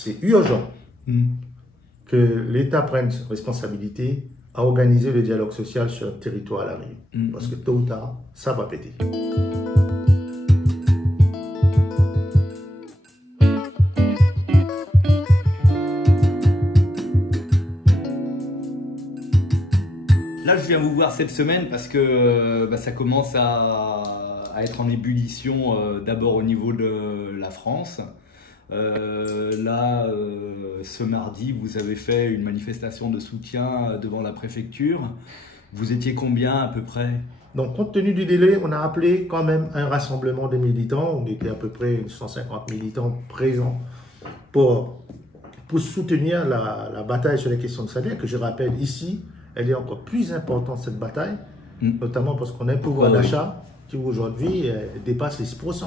C'est urgent que l'État prenne ses responsabilités à organiser le dialogue social sur le territoire à La Réunion. Parce que tôt ou tard, ça va péter. Là, je viens vous voir cette semaine parce que ça commence à être en ébullition, d'abord au niveau de la France. Ce mardi, vous avez fait une manifestation de soutien devant la préfecture. Vous étiez combien à peu près? Donc, compte tenu du délai, on a appelé quand même un rassemblement de militants. On était à peu près 150 militants présents pour soutenir la bataille sur les questions de salaire, que je rappelle ici, elle est encore plus importante, cette bataille, notamment parce qu'on a un pouvoir d'achat qui aujourd'hui dépasse les 6%.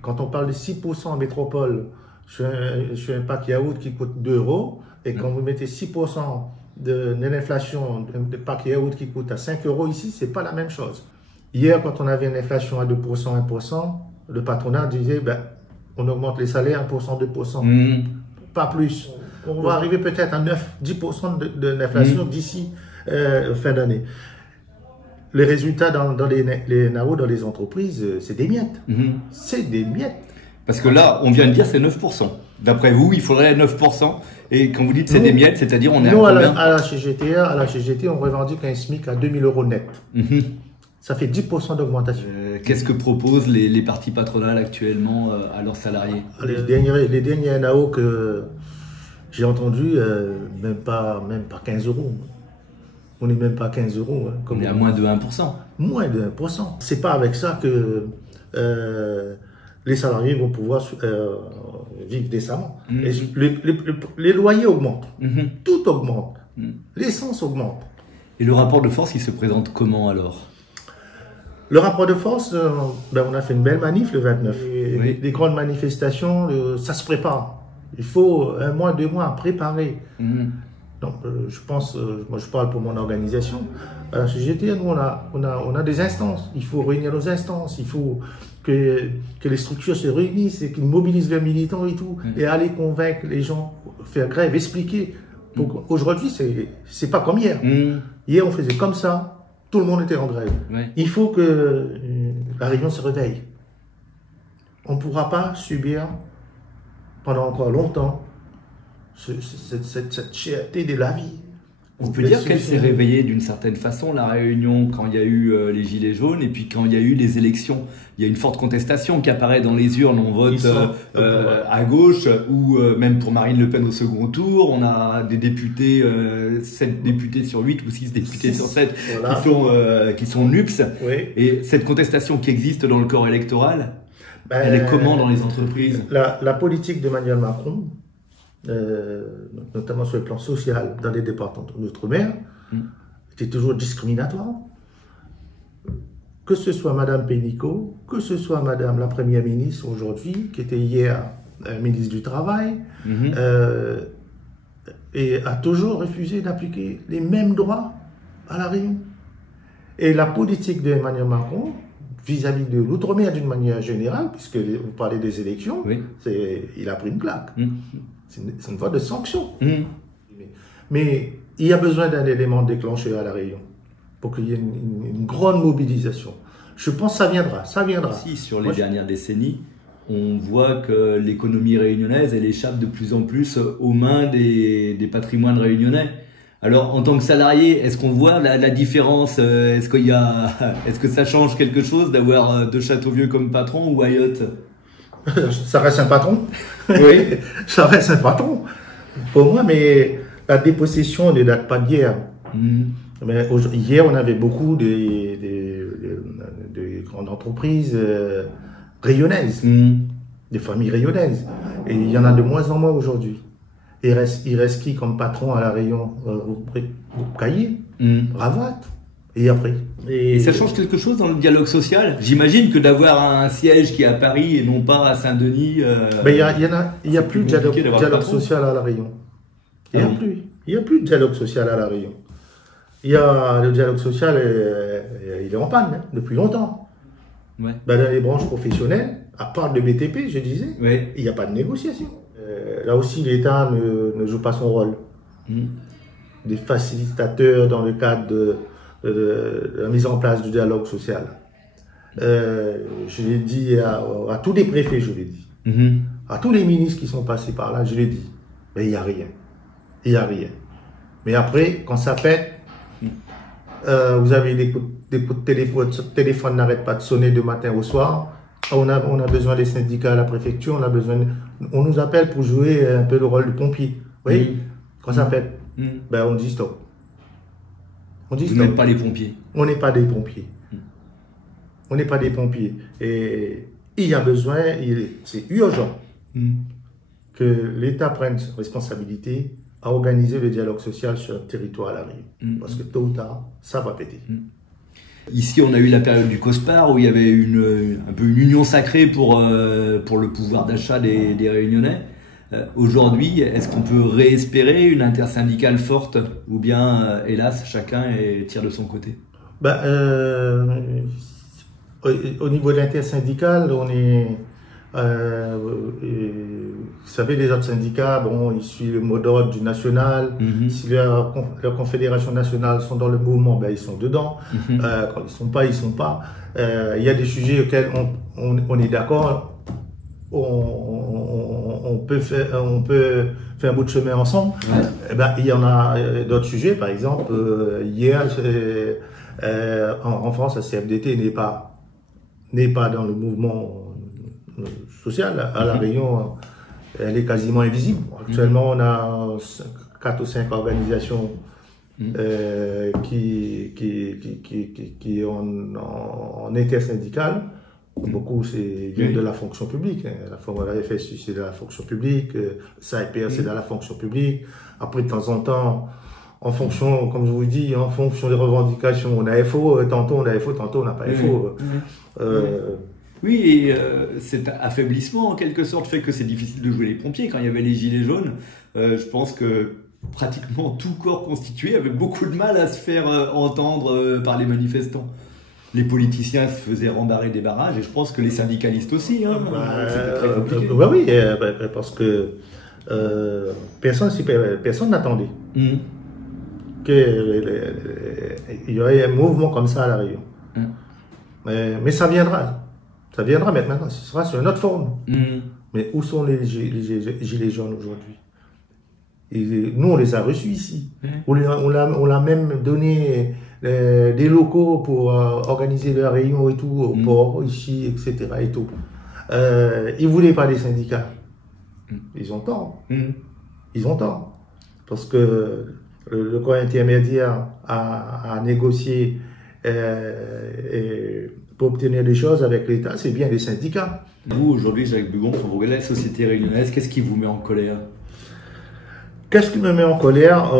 Quand on parle de 6% en métropole, sur un pack yaourt qui coûte 2 €, et quand vous mettez 6% de l'inflation de pack yaourt qui coûte à 5 € ici, c'est pas la même chose. Hier, quand on avait une inflation à 2%, 1%, le patronat disait, on augmente les salaires 1%, 2%, pas plus. On va arriver peut-être à 9, 10% de l'inflation d'ici fin d'année. Les résultats dans les NAO, dans les entreprises, c'est des miettes. C'est des miettes. Parce que là, on vient de dire c'est 9%. D'après vous, il faudrait 9%. Et quand vous dites c'est des miettes, c'est-à-dire on est nous, à combien? à la CGT, on revendique un SMIC à 2 000 € net. Ça fait 10% d'augmentation. Qu'est-ce que proposent les partis patronales actuellement à leurs salariés? Les derniers NAO que j'ai entendus, même pas 15 €. On n'est même pas à 15 €. On est à moins de 1%. Moins de 1%. C'est pas avec ça que les salariés vont pouvoir vivre décemment. Et les loyers augmentent. Tout augmente. L'essence augmente. Et le rapport de force, il se présente comment alors? Le rapport de force, on a fait une belle manif le 29. Les grandes manifestations, ça se prépare. Il faut 1 mois, 2 mois à préparer. Donc, je pense, moi je parle pour mon organisation, à la CGT, nous on a des instances, il faut réunir nos instances, il faut que les structures se réunissent et qu'ils mobilisent les militants et tout, et aller convaincre les gens, faire grève, expliquer. Aujourd'hui, c'est pas comme hier. Hier, on faisait comme ça, tout le monde était en grève. Il faut que la Réunion se réveille. On ne pourra pas subir pendant encore longtemps cette cherté de la vie. On peut dire qu'elle s'est réveillée d'une certaine façon, la Réunion, quand il y a eu les Gilets jaunes et puis quand il y a eu les élections. Il y a une forte contestation qui apparaît dans les urnes. On vote à gauche ou même pour Marine Le Pen au second tour. On a des députés, 7 députés sur 8 ou 6 députés sur 7 qui sont NUPS. Et cette contestation qui existe dans le corps électoral, elle est comment dans les entreprises? La politique d'Emmanuel Macron, notamment sur le plan social dans les départements d'outre-mer, était toujours discriminatoire. Que ce soit Madame Pénicaud, que ce soit Madame la Première ministre aujourd'hui, qui était hier ministre du Travail, et a toujours refusé d'appliquer les mêmes droits à La Réunion. Et la politique d'Emmanuel Macron, vis-à-vis de l'outre-mer d'une manière générale, puisque vous parlez des élections, il a pris une claque. C'est une voie de sanction. Mais il y a besoin d'un élément déclencheur à La Réunion pour qu'il y ait une grande mobilisation. Je pense que ça viendra. Si, sur les dernières décennies, on voit que l'économie réunionnaise, elle échappe de plus en plus aux mains des patrimoines réunionnais. Alors, en tant que salarié, est-ce qu'on voit la différence? Est-ce que ça change quelque chose d'avoir De Châteauvieux comme patron ou Ayotte? Ça reste un patron. Oui, ça reste un patron. Pour moi, mais la dépossession ne date pas d'hier. Mais hier, on avait beaucoup de grandes entreprises rayonnaises, des familles rayonnaises. Et il y en a de moins en moins aujourd'hui. Il reste qui comme patron à La Réunion? Caillé, Ravat. Et après. Et ça change quelque chose dans le dialogue social? J'imagine que d'avoir un siège qui est à Paris et non pas à Saint-Denis. Il n'y a plus de dialogue social à La Réunion. Il n'y a plus de dialogue social à La Réunion. Le dialogue social, il est en panne depuis longtemps. Dans les branches professionnelles, à part le BTP, je disais, il n'y a pas de négociation. là aussi, l'État ne joue pas son rôle. Des facilitateurs dans le cadre de la mise en place du dialogue social. Je l'ai dit à tous les préfets, je l'ai dit. À tous les ministres qui sont passés par là, je l'ai dit. Mais il n'y a rien. Il n'y a rien. Mais après, quand ça pète, vous avez des coups de téléphone n'arrête pas de sonner de matin au soir. On a besoin des syndicats à la préfecture, on nous appelle pour jouer un peu le rôle du pompier. Oui. Quand ça pète, ben on dit stop. On dit stop. Vous n'êtes pas les pompiers. On n'est pas des pompiers. On n'est pas des pompiers. Et il y a besoin, c'est urgent que l'État prenne ses responsabilités à organiser le dialogue social sur le territoire à La Réunion. Parce que tôt ou tard, ça va péter. Ici, on a eu la période du COSPAR où il y avait un peu une union sacrée pour le pouvoir d'achat des Réunionnais. Aujourd'hui, est-ce qu'on peut réespérer une intersyndicale forte ou bien, hélas, chacun tire de son côté? Au niveau de l'intersyndicale, on est... vous savez, les autres syndicats, bon, ils suivent le mot d'ordre du national. Si leur confédération nationale sont dans le mouvement, ben, ils sont dedans. Quand ils sont pas, ils sont pas. Il y a des sujets auxquels on est d'accord. On peut faire un bout de chemin ensemble. Ben, il y en a d'autres sujets, par exemple, hier, en France, la CFDT n'est pas dans le mouvement social. À La Réunion, elle est quasiment invisible. Actuellement, on a 4 ou 5 organisations qui en intersyndicale. Beaucoup viennent de la fonction publique. La FSU, c'est de la fonction publique. SAIPR, c'est de la fonction publique. Après, de temps en temps, en fonction, comme je vous dis, en fonction des revendications, on a FO, tantôt on a FO, tantôt on n'a pas FO. Oui, et cet affaiblissement, en quelque sorte, fait que c'est difficile de jouer les pompiers. Quand il y avait les gilets jaunes, je pense que pratiquement tout corps constitué avait beaucoup de mal à se faire entendre par les manifestants. Les politiciens se faisaient rembarrer des barrages, et je pense que les syndicalistes aussi. C'était très compliqué. Oui, parce que personne n'attendait qu'il y aurait un mouvement comme ça à La Réunion. Mais ça viendra. Ça viendra maintenant, ce sera sur une autre forme. Mais où sont les gilets jaunes aujourd'hui? Nous, on les a reçus ici. On l'a même donné des locaux pour organiser leurs réunions et tout, au port, ici, etc. Et tout. Ils ne voulaient pas des syndicats. Ils ont tort. Ils ont tort. Parce que le corps intermédiaire a négocié pour obtenir des choses avec l'État, c'est bien les syndicats. Vous, aujourd'hui, Jacques Bugon, pour vous la société réunionnaise, qu'est-ce qui vous met en colère? Qu'est-ce qui me met en colère?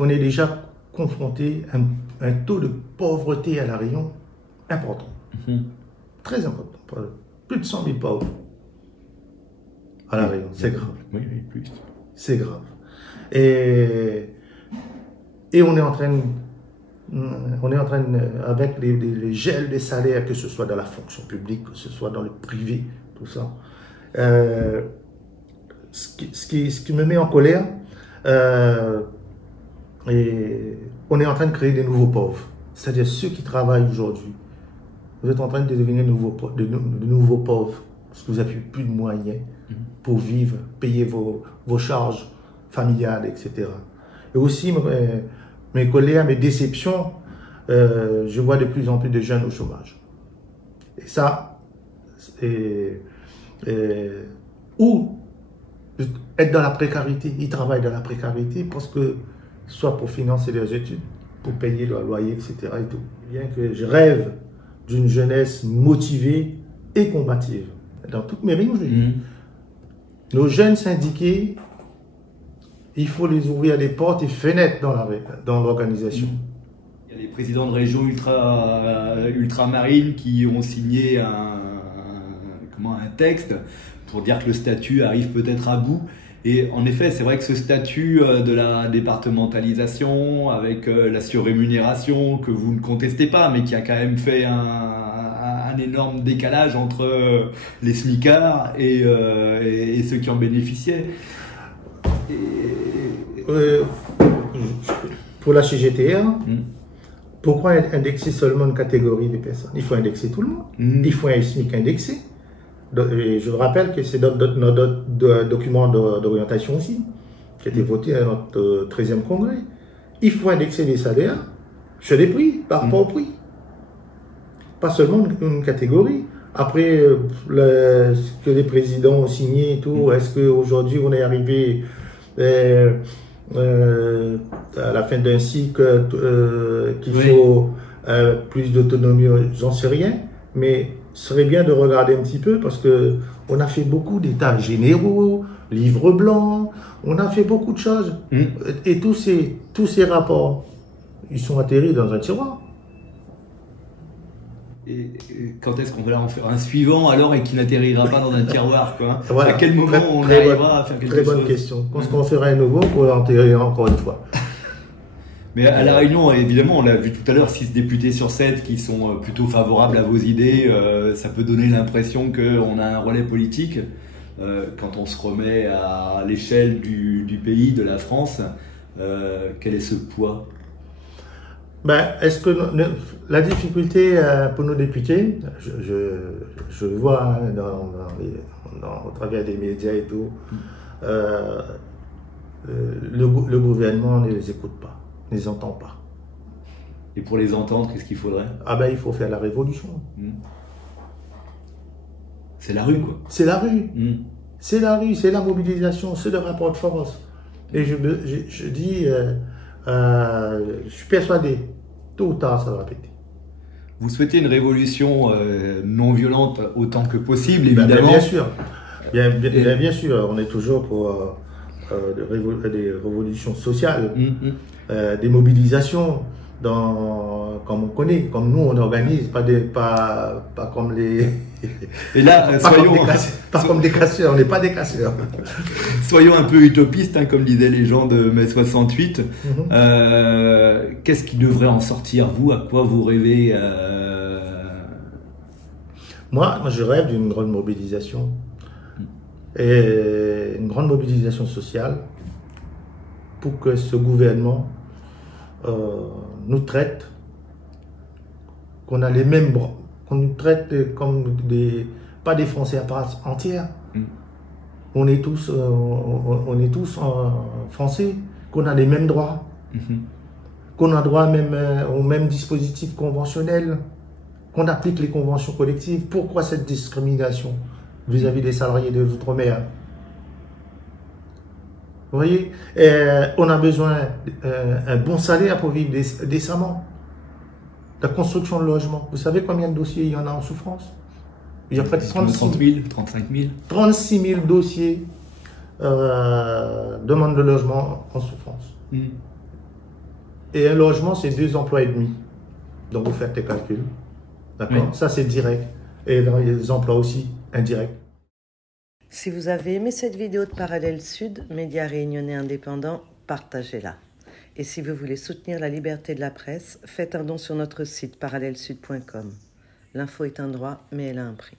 On est déjà confronté à un taux de pauvreté à La Réunion important. Très important. Plus de 100 000 pauvres à La Réunion. C'est grave. Oui, plus. C'est grave. Et on est en train avec les gels des salaires, que ce soit dans la fonction publique, que ce soit dans le privé, tout ça. Ce qui me met en colère, et on est en train de créer des nouveaux pauvres. C'est-à-dire ceux qui travaillent aujourd'hui. Vous êtes en train de devenir de nouveaux pauvres. Parce que vous n'avez plus de moyens pour vivre, payer vos charges familiales, etc. Et aussi, mes colères, mes déceptions, je vois de plus en plus de jeunes au chômage. Et ça, ou être dans la précarité, ils travaillent dans la précarité parce que, soit pour financer leurs études, pour payer leur loyer, etc. Et tout. Bien que je rêve d'une jeunesse motivée et combative. Dans toutes mes réunions, je dis, nos jeunes syndiqués, il faut les ouvrir des portes et fenêtres dans l'organisation. Il y a les présidents de régions ultramarines qui ont signé un texte pour dire que le statut arrive peut-être à bout. Et en effet, c'est vrai que ce statut de la départementalisation, avec la surrémunération que vous ne contestez pas, mais qui a quand même fait un énorme décalage entre les smicards et ceux qui en bénéficiaient. Pour la CGTR, pourquoi indexer seulement une catégorie de personnes? Il faut indexer tout le monde. Il faut un SMIC indexé. Je rappelle que c'est notre document d'orientation aussi, qui a été voté à notre 13e congrès. Il faut indexer les salaires sur les prix, par rapport au prix. Pas seulement une catégorie. Après, ce que les présidents ont signé et tout, est-ce qu'aujourd'hui on est arrivé à la fin d'un cycle qu'il faut plus d'autonomie? J'en sais rien, mais ce serait bien de regarder un petit peu parce qu'on a fait beaucoup d'états généraux, livres blancs, on a fait beaucoup de choses. Et tous ces rapports, ils sont atterris dans un tiroir. Et quand est-ce qu'on va en faire un suivant alors et qui n'atterrira pas dans un tiroir, quoi? Voilà. À quel moment on arrivera à faire quelque chose? Très bonne question. Quand est-ce qu'on fera un nouveau pour l'enterrer encore une fois? Mais à La Réunion, évidemment, on l'a vu tout à l'heure, 6 députés sur 7 qui sont plutôt favorables à vos idées. Ça peut donner l'impression qu'on a un relais politique. Quand on se remet à l'échelle du pays, de la France, quel est ce poids? Est-ce que la difficulté pour nos députés, je le vois au travers des médias et tout, le gouvernement ne les écoute pas, ne les entend pas. Et pour les entendre, qu'est-ce qu'il faudrait? Il faut faire la révolution. C'est la rue, quoi. C'est la rue. C'est la rue, c'est la mobilisation, c'est le rapport de force. Et je dis, je suis persuadé, tôt ou tard, ça va péter. Vous souhaitez une révolution non violente autant que possible, évidemment. Bien sûr. Bien sûr, on est toujours pour des révolutions sociales, des mobilisations, comme on connaît, comme nous on organise, pas comme les... Et là, comme des casseurs, on n'est pas des casseurs. Soyons un peu utopistes, hein, comme disaient les gens de mai 68. Qu'est-ce qui devrait en sortir, vous? À quoi vous rêvez? Moi, je rêve d'une grande mobilisation. Et une grande mobilisation sociale pour que ce gouvernement nous traite, qu'on a les mêmes droits, qu'on nous traite comme pas des Français à part entière. On est tous Français, qu'on a les mêmes droits, qu'on a droit même aux mêmes dispositifs conventionnels, qu'on applique les conventions collectives. Pourquoi cette discrimination vis-à-vis des salariés de l'outre-mer? Vous voyez, on a besoin d'un bon salaire pour vivre décemment. La construction de logements. Vous savez combien de dossiers il y en a en souffrance? Il y a près de 30 000, 35 000. 36 000 dossiers demande de logement en souffrance. Et un logement, c'est 2 emplois et demi. Donc vous faites tes calculs. D'accord? Ça, c'est direct. Et dans les emplois aussi indirects. Si vous avez aimé cette vidéo de Parallèle Sud, média réunionnais indépendant, partagez-la. Et si vous voulez soutenir la liberté de la presse, faites un don sur notre site parallèlesud.com. L'info est un droit, mais elle a un prix.